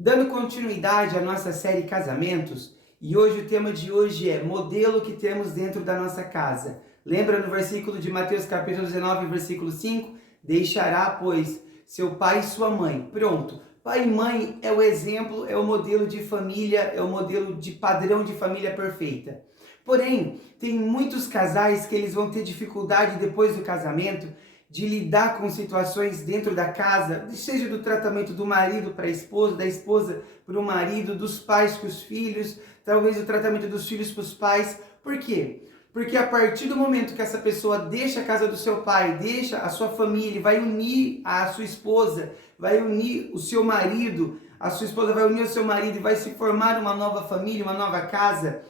Dando continuidade à nossa série Casamentos, e hoje o tema de hoje é modelo que temos dentro da nossa casa. Lembra no versículo de Mateus capítulo 19, versículo 5? Deixará, pois, seu pai e sua mãe. Pronto. Pai e mãe é o exemplo, é o modelo de família, é o modelo de padrão de família perfeita. Porém, tem muitos casais que eles vão ter dificuldade depois do casamento de lidar com situações dentro da casa, seja do tratamento do marido para a esposa, da esposa para o marido, dos pais para os filhos, talvez o tratamento dos filhos para os pais. Por quê? Porque a partir do momento que essa pessoa deixa a casa do seu pai, deixa a sua família, vai unir a sua esposa, vai unir o seu marido, a sua esposa vai unir o seu marido e vai se formar uma nova família, uma nova casa.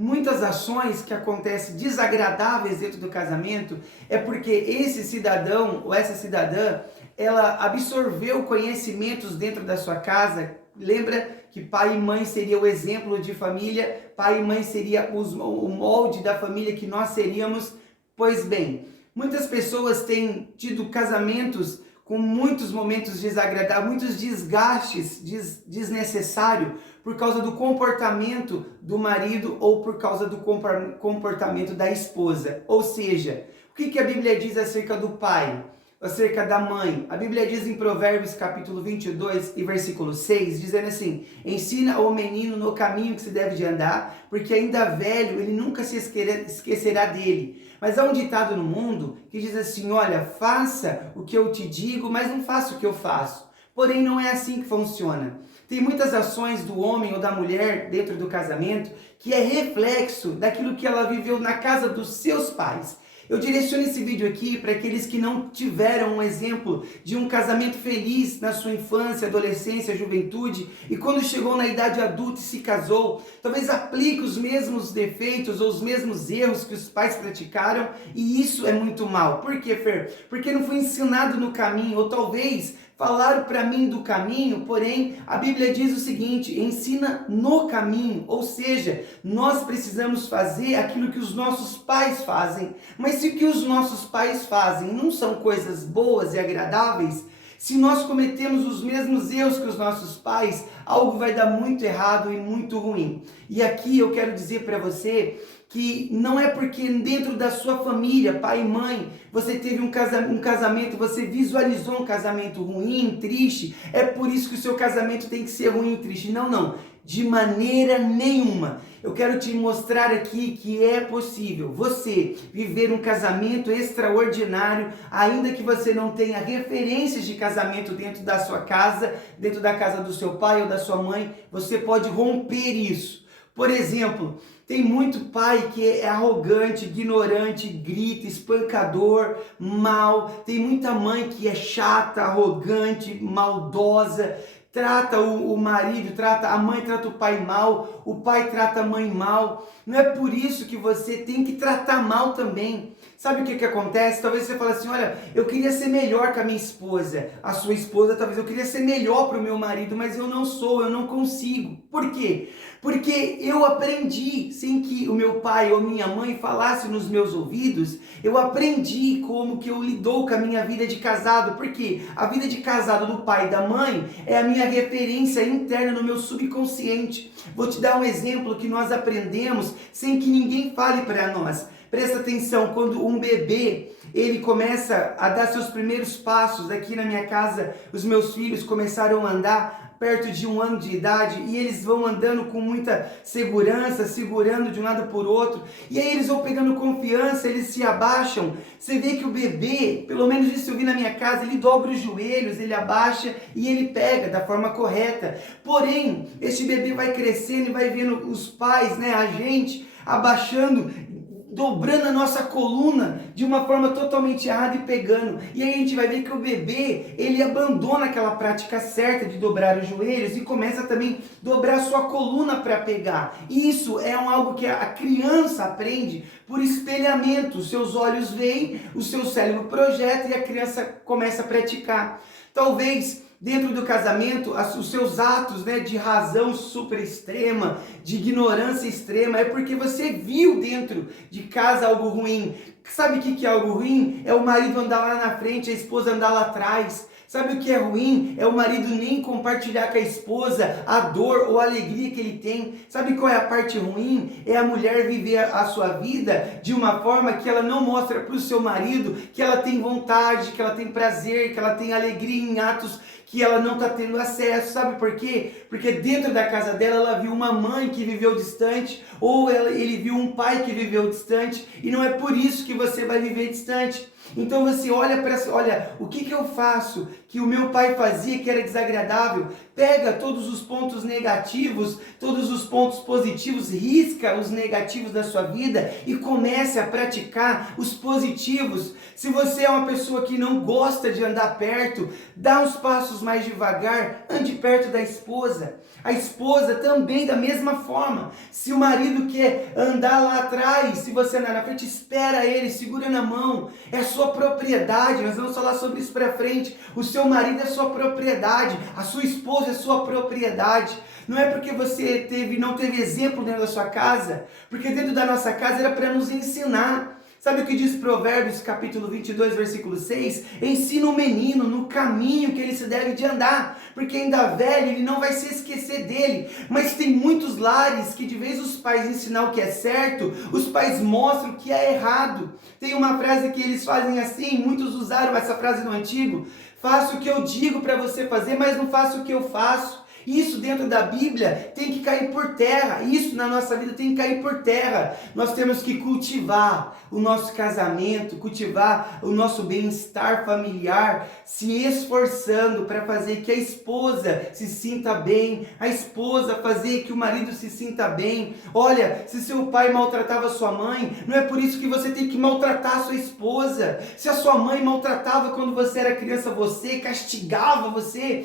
Muitas ações que acontecem desagradáveis dentro do casamento é porque esse cidadão ou essa cidadã, ela absorveu conhecimentos dentro da sua casa. Lembra que pai e mãe seria o exemplo de família, pai e mãe seria o molde da família que nós seríamos. Pois bem, muitas pessoas têm tido casamentos com muitos momentos desagradáveis, muitos desgastes desnecessários por causa do comportamento do marido ou por causa do comportamento da esposa. Ou seja, o que a Bíblia diz acerca do pai, acerca da mãe? A Bíblia diz em Provérbios capítulo 22 e versículo 6, dizendo assim: ensina o menino no caminho que se deve de andar, porque ainda velho ele nunca se esquecerá dele. Mas há um ditado no mundo que diz assim: olha, faça o que eu te digo, mas não faça o que eu faço. Porém, não é assim que funciona. Tem muitas ações do homem ou da mulher dentro do casamento que é reflexo daquilo que ela viveu na casa dos seus pais. Eu direciono esse vídeo aqui para aqueles que não tiveram um exemplo de um casamento feliz na sua infância, adolescência, juventude, e quando chegou na idade adulta e se casou, talvez aplique os mesmos defeitos ou os mesmos erros que os pais praticaram, e isso é muito mal. Por quê, Fer? Porque não foi ensinado no caminho, ou talvez falaram para mim do caminho, porém a Bíblia diz o seguinte: ensina no caminho, ou seja, nós precisamos fazer aquilo que os nossos pais fazem. Mas se o que os nossos pais fazem não são coisas boas e agradáveis, se nós cometemos os mesmos erros que os nossos pais, algo vai dar muito errado e muito ruim. E aqui eu quero dizer para você que não é porque dentro da sua família, pai e mãe, você teve um casamento, você visualizou um casamento ruim, triste, é por isso que o seu casamento tem que ser ruim e triste. Não, não, de maneira nenhuma. Eu quero te mostrar aqui que é possível você viver um casamento extraordinário, ainda que você não tenha referências de casamento dentro da sua casa, dentro da casa do seu pai ou da sua mãe. Você pode romper isso. Por exemplo, tem muito pai que é arrogante, ignorante, grita, espancador, mal. Tem muita mãe que é chata, arrogante, maldosa. Trata o marido, trata a mãe, trata o pai mal, o pai trata a mãe mal. Não é por isso que você tem que tratar mal também. Sabe o que acontece? Talvez você fale assim: olha, eu queria ser melhor com a minha esposa. A sua esposa, talvez eu queria ser melhor para o meu marido, mas eu não sou, eu não consigo. Por quê? Porque eu aprendi, sem que o meu pai ou minha mãe falasse nos meus ouvidos, eu aprendi como que eu lido com a minha vida de casado. Porque a vida de casado do pai e da mãe é a minha referência interna no meu subconsciente. Vou te dar um exemplo que nós aprendemos sem que ninguém fale para nós. Presta atenção, quando um bebê, ele começa a dar seus primeiros passos. Aqui na minha casa, os meus filhos começaram a andar perto de 1 ano de idade, e eles vão andando com muita segurança, segurando de um lado por outro, e aí eles vão pegando confiança, eles se abaixam. Você vê que o bebê, pelo menos isso eu vi na minha casa, ele dobra os joelhos, ele abaixa e ele pega da forma correta. Porém, este bebê vai crescendo e vai vendo os pais, a gente, abaixando, dobrando a nossa coluna de uma forma totalmente errada e pegando. E aí a gente vai ver que o bebê, ele abandona aquela prática certa de dobrar os joelhos e começa também a dobrar a sua coluna para pegar. Isso é algo que a criança aprende por espelhamento. Os seus olhos veem, o seu cérebro projeta e a criança começa a praticar. Talvez dentro do casamento, os seus atos de razão super extrema, de ignorância extrema, é porque você viu dentro de casa algo ruim. Sabe o que é algo ruim? É o marido andar lá na frente, a esposa andar lá atrás. Sabe o que é ruim? É o marido nem compartilhar com a esposa a dor ou a alegria que ele tem. Sabe qual é a parte ruim? É a mulher viver a sua vida de uma forma que ela não mostra para o seu marido que ela tem vontade, que ela tem prazer, que ela tem alegria em atos que ela não está tendo acesso. Sabe por quê? Porque dentro da casa dela ela viu uma mãe que viveu distante, ou ele viu um pai que viveu distante, e não é por isso que você vai viver distante. Então você olha o que eu faço que o meu pai fazia que era desagradável? Pega todos os pontos negativos, todos os pontos positivos, risca os negativos da sua vida e comece a praticar os positivos. Se você é uma pessoa que não gosta de andar perto, dá uns passos mais devagar, ande perto da esposa. A esposa também da mesma forma. Se o marido quer andar lá atrás, se você andar na frente, espera ele, segura na mão. É sua propriedade, nós vamos falar sobre isso para frente. O seu marido é sua propriedade, a sua esposa é sua propriedade. Não é porque você não teve exemplo dentro da sua casa, porque dentro da nossa casa era para nos ensinar. Sabe o que diz Provérbios capítulo 22, versículo 6? Ensina o menino no caminho que ele se deve de andar, porque ainda velho ele não vai se esquecer dele. Mas tem muitos lares que de vez os pais ensinar o que é certo, os pais mostram o que é errado. Tem uma frase que eles fazem assim, muitos usaram essa frase no antigo: faça o que eu digo para você fazer, mas não faça o que eu faço. Isso dentro da Bíblia tem que cair por terra. Isso na nossa vida tem que cair por terra. Nós temos que cultivar o nosso casamento, cultivar o nosso bem-estar familiar, se esforçando para fazer que a esposa se sinta bem, a esposa fazer que o marido se sinta bem. Olha, se seu pai maltratava sua mãe, não é por isso que você tem que maltratar a sua esposa. Se a sua mãe maltratava quando você era criança, você castigava você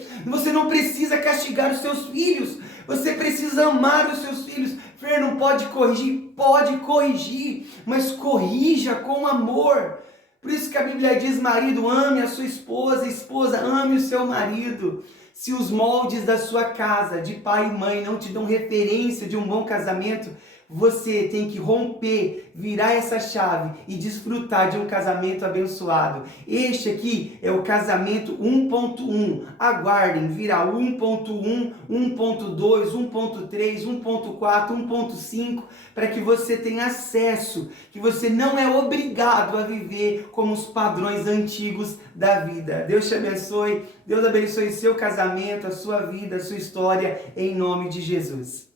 não precisa castigar os seus filhos, você precisa amar os seus filhos. Fer, não pode corrigir? Pode corrigir, mas corrija com amor. Por isso que a Bíblia diz: marido, ame a sua esposa, esposa, ame o seu marido. Se os moldes da sua casa, de pai e mãe, não te dão referência de um bom casamento, você tem que romper, virar essa chave e desfrutar de um casamento abençoado. Este aqui é o casamento 1.1. Aguardem, virá 1.1, 1.2, 1.3, 1.4, 1.5, para que você tenha acesso, que você não é obrigado a viver como os padrões antigos da vida. Deus te abençoe, Deus abençoe seu casamento, a sua vida, a sua história, em nome de Jesus.